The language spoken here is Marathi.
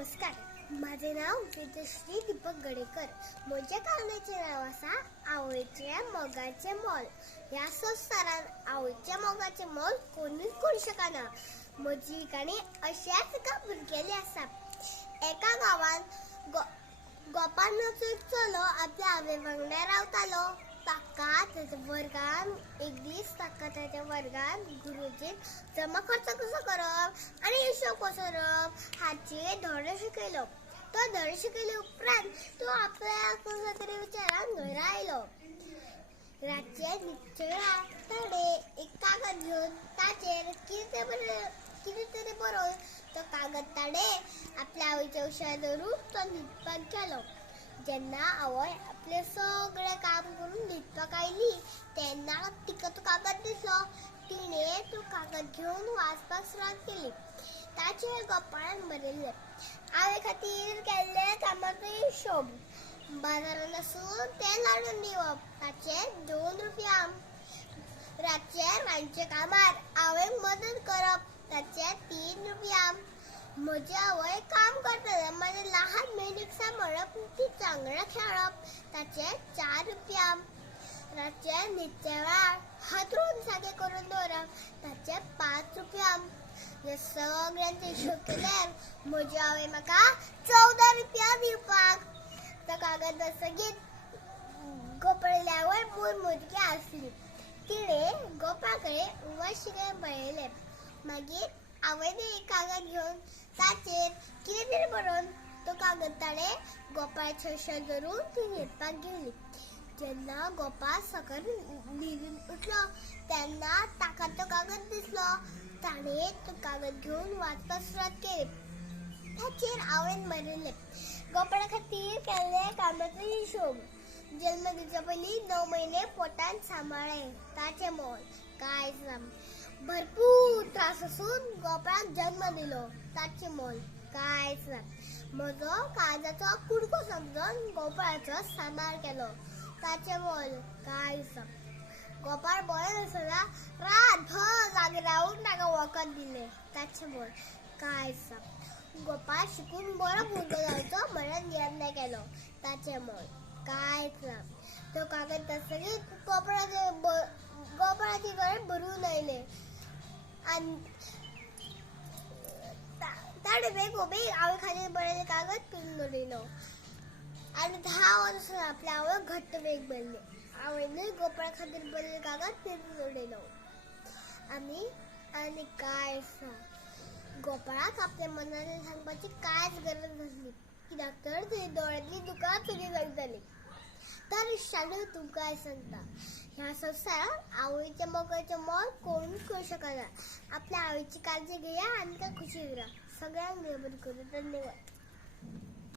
नमस्कार, माझे नाव विजयश्री दीपक गडेकर. माझ्या कावण्याचे नाव असा आवळीच्या मोगाचे मोल. या संसारात आवळीच्या मोगाचे मोल कोणीच करू शकना. माझी गाणी अशाच का भुरगेली असा. एका गावात गोपाळ चलो आपल्या आवय वांगडा रावतालो. ताका त्याच्या वर्गात एक दीस त्याच्या वर्गात गुरुजी जमा खर्च कसो करप आणि हिशोब कसो करप हाचे धडे शिकयलो. तो धडे शिकयले उपरांत तो आपल्या कसो तरी विचारान घरा आयलो. रातचे निचळा ताडे एक कागद घेऊन ताचेर कितें तरी बरोवन तो कागद ताडे आपल्या आवयच्या उशा धरून तो न्हिदपाक गेलो. जेन्ना आवय आपले सगळे काम करून न्हिदपाक आयली तेन्ना तिका तो कागद दिसलो. तिणे तो कागद घेऊन वाचपाक सुरवात केली. ताचेर गोपाळान बरयल्ले आवय खातीर केल्ले कामाचो हिशोब. बाजारान वचून तेल हाडून दिवप ताचे 2 रुपया. रातचे रांदचे कामार आवयक मदत करप ताचे 3 रुपया. म्हजी आवय काम करता माझे लहान मेंढीक सांबाळप ती चांगला खेळप ताचे 4 रुपया. रातचे न्हिदचे वेळार हातरून सागे करून दवरप ताचे 5 रुपया. हे सगळ्यांचे हिशोब केल्यार म्हजी आवय म्हाका 14 रुपया दिवपाक. तो कागद सगळीत गोपाळल्या आवय मूल मोजकी आसली. तिणे गोपाळकडे उमाशिके पळयले. मागीर आवयने एक कागद घेऊन ताचेर कितें तरी बरोवन तो कागद ताणे गोपाळच्या उशेर धरून ती न्हिदपाक गेली. जेन्ना गोपाळ सकाळ न्हिदून उठलो तेन्ना ताका तो कागद दिसलो. ताणे तो कागद घेऊन वाचपाक सुरवात केली. ताचेर आवयन बरयल्ले गोपाळा खातीर केल्ले कामाचो हिशोब. जल्म दिवच्या पयलीं 9 म्हयने पोटान सांबाळ्ळे ताचे मोल कांयच ना. भरपूर त्रास असून गोपाळाक जन्म दिलो ताचे मोल कांयच ना. म्हजो काळजाचो कुडको समजून गोपाळाचो सांबाळ केलो ताचे मोल कांयच ना. गोपाळ बरो नासतना रातभर जागे रावन ताका वखद दिले ताचे मोल कांयच ना. गोपाळ शिकून बरो भुरगो जावचो म्हणून निर्णय केलो ताचे मोल कांयच ना. तो कागद तसलीच गोपाळाचे घरे भरून आयले आनी ताणे बेगोबेग आवय खातीर बरयल्ले कागद पिळून उडयलो आनी 10 वर्सां आपल्या आवय घट्ट वेग भरले. आवयनूय गोपाळा खातीर बरयल्ले कागद पिळून उडयलो आनी कांयच ना. गोपाळाक आपल्या मनान सांगपाची कांयच गरज नासली कित्याक तर तुजी दोळ्यांतली दुकां चुकी लागताली. तर शाणू तुमकां सांगता ह्या संवसारात आवयच्या मोगाचें मोल कोणूच करूं शकना. आपल्या आवयची काळजी घेया आनी त्या खुशीन राहा. सगळ्यांक देव बरें करूं. धन्यवाद.